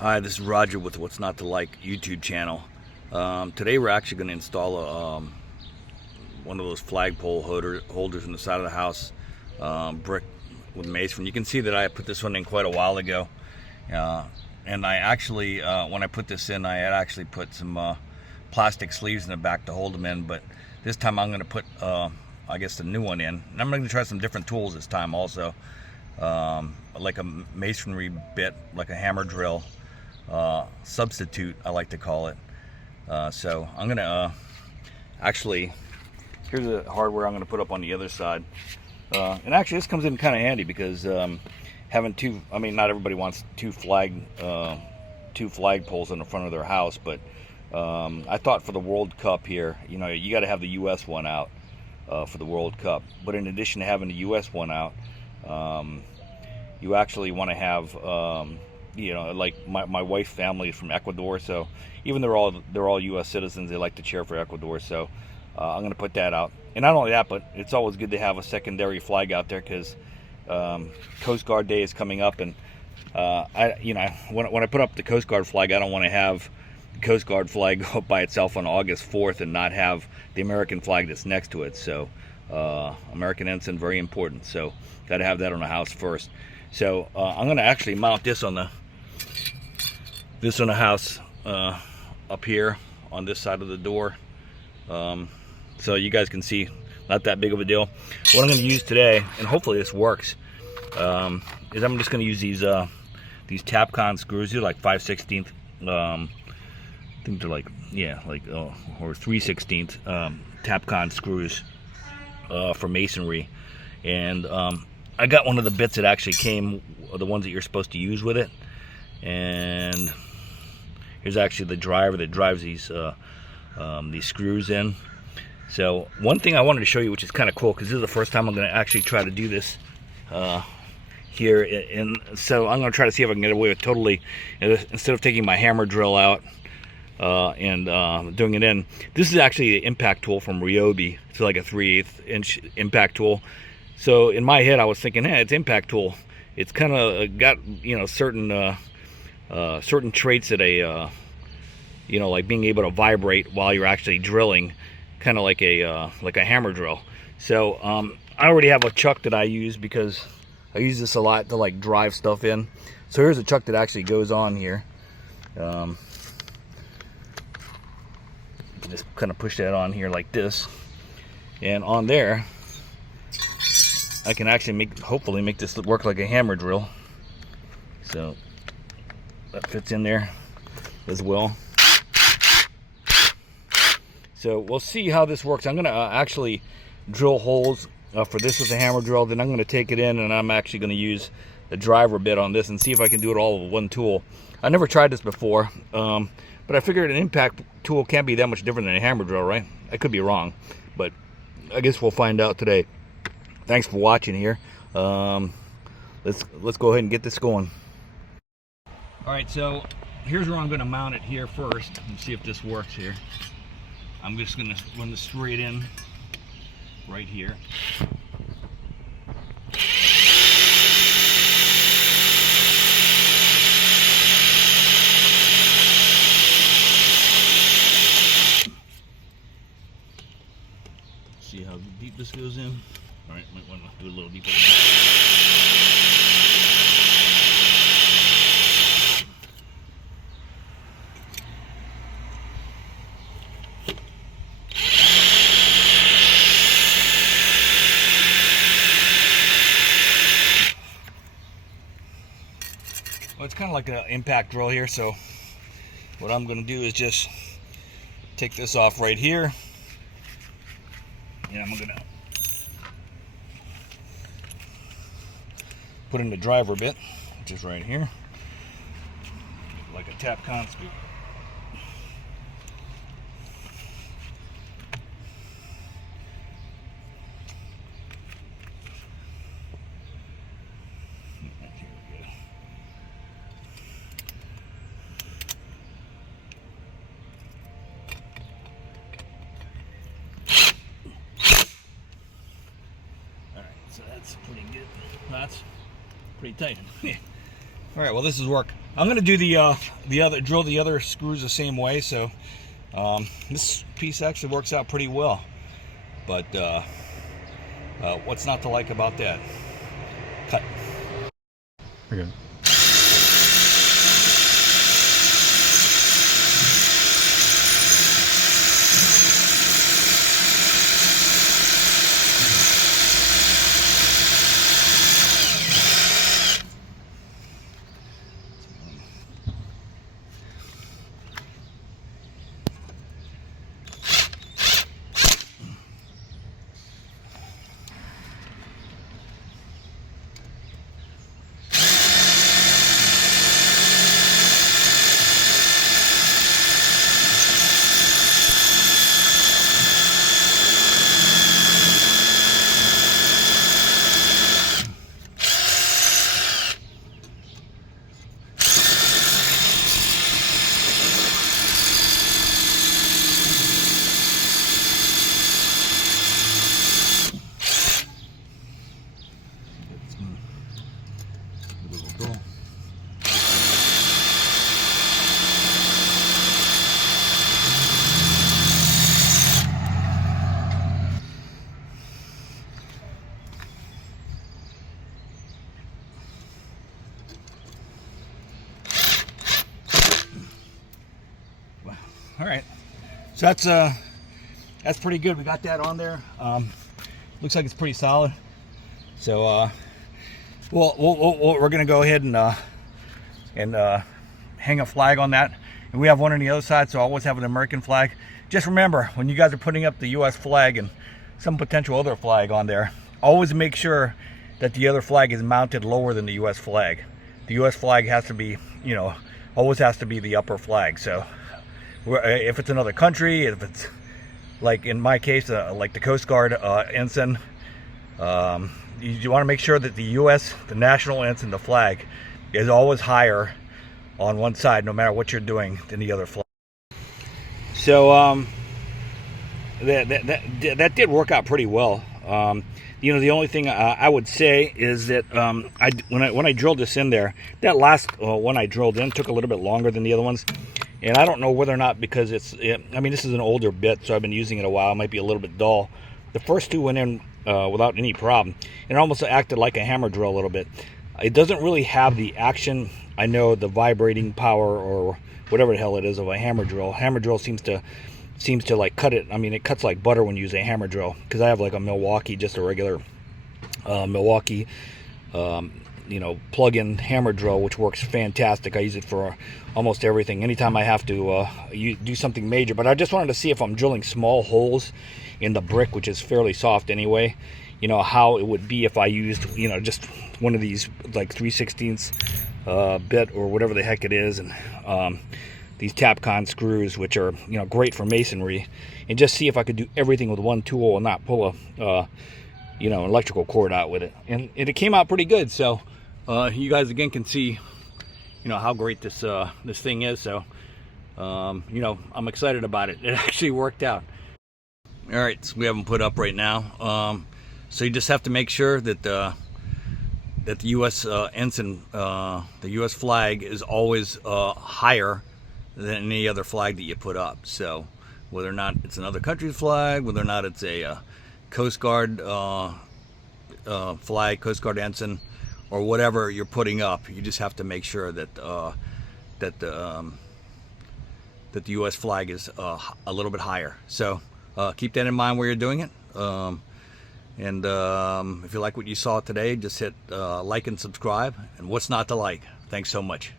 Hi, this is Roger with What's Not to Like YouTube channel. Today we're actually going to install one of those flagpole holders in the side of the house, brick with masonry. You can see that I put this one in quite a while ago, and I actually, when I put this in, I had actually put some plastic sleeves in the back to hold them in, but this time I'm going to put, I guess, the new one in. And I'm going to try some different tools this time also, like a masonry bit, like a hammer drill. Substitute, I like to call it. So I'm gonna actually, here's the hardware I'm gonna put up on the other side, and actually this comes in kind of handy because having two, I mean, not everybody wants two flag poles in the front of their house, but I thought for the World Cup here, you know, you got to have the US one out for the World Cup, but in addition to having the US one out, you actually want to have you know, like my wife's family is from Ecuador, so even they're all U.S. citizens, they like to cheer for Ecuador. So I'm going to put that out. And not only that, but it's always good to have a secondary flag out there because Coast Guard Day is coming up, and you know, when I put up the Coast Guard flag, I don't want to have the Coast Guard flag go up by itself on August 4th and not have the American flag that's next to it. So American ensign, very important. So got to have that on the house first. So I'm going to actually mount this on the house up here on this side of the door, so you guys can see, not that big of a deal. What I'm going to use today, and hopefully this works, is I'm just going to use these Tapcon screws. They're like 5/16, I think they're like, yeah, like or 3/16 Tapcon screws for masonry. And I got one of the bits that actually came, the ones that you're supposed to use with it, and here's actually the driver that drives these screws in. So one thing I wanted to show you, which is kind of cool, because this is the first time I'm going to actually try to do this here, and so I'm going to try to see if I can get away with totally, instead of taking my hammer drill out and doing it in. This is actually an impact tool from Ryobi. It's like a 3/8 inch impact tool. So in my head I was thinking, hey, it's impact tool. It's kind of got, you know, certain traits that you know, like being able to vibrate while you're actually drilling, kind of like a hammer drill. So I already have a chuck that I use because I use this a lot to like drive stuff in. So here's a chuck that actually goes on here. Just kind of push that on here like this, and on there I can actually hopefully make this work like a hammer drill. So that fits in there as well. So we'll see how this works. I'm going to actually drill holes for this with a hammer drill. Then I'm going to take it in, and I'm actually going to use the driver bit on this and see if I can do it all with one tool. I never tried this before, but I figured an impact tool can't be that much different than a hammer drill, right? I could be wrong, but I guess we'll find out today. Thanks for watching here. Let's go ahead and get this going. All right, so here's where I'm going to mount it here first and see if this works here. I'm just going to run this straight in right here. See how deep this goes in. All right, might want to do a little deeper. Well, it's kind of like an impact drill here, so what I'm going to do is just take this off right here, and I'm going to put in the driver bit, which is right here, like a Tapcon scoop. So that's pretty good. That's pretty tight. All right, well, this is work. I'm going to do drill the other screws the same way. So this piece actually works out pretty well. But what's not to like about that? Cut. Okay. All right, so that's pretty good. We got that on there. Looks like it's pretty solid. So we're gonna go ahead and hang a flag on that, and we have one on the other side. So I always have an American flag. Just remember, when you guys are putting up the U.S. flag and some potential other flag on there, always make sure that the other flag is mounted lower than the U.S. flag. The U.S. flag has to be, always has to be the upper flag. So if it's another country, if it's like in my case, like the Coast Guard ensign, you want to make sure that the U.S., the national ensign, the flag, is always higher on one side, no matter what you're doing, than the other flag. So that did work out pretty well. The only thing I would say is that when I drilled this in there, that last one I drilled in took a little bit longer than the other ones. And I don't know whether or not because this is an older bit, so I've been using it a while. It might be a little bit dull. The first two went in without any problem. And it almost acted like a hammer drill a little bit. It doesn't really have the action, I know, the vibrating power or whatever the hell it is of a hammer drill. Hammer drill seems to like cut it. I mean, it cuts like butter when you use a hammer drill. Because I have like a Milwaukee, just a regular Milwaukee plug-in hammer drill, which works fantastic. I use it for almost everything, anytime I have to do something major. But I just wanted to see if I'm drilling small holes in the brick, which is fairly soft anyway, how it would be if I used just one of these like 3/16 bit or whatever the heck it is, and these Tapcon screws, which are great for masonry, and just see if I could do everything with one tool and not pull a an electrical cord out with it. And it came out pretty good. So you guys again can see how great this thing is. So I'm excited about it. It actually worked out. All right, so we have them put up right now. So you just have to make sure that the U.S. ensign, the U.S. flag, is always higher than any other flag that you put up. So whether or not it's another country's flag, whether or not it's a Coast Guard flag, Coast Guard ensign, or whatever you're putting up, you just have to make sure that that the U.S. flag is a little bit higher. So keep that in mind where you're doing it. And if you like what you saw today, just hit like and subscribe. And what's not to like? Thanks so much.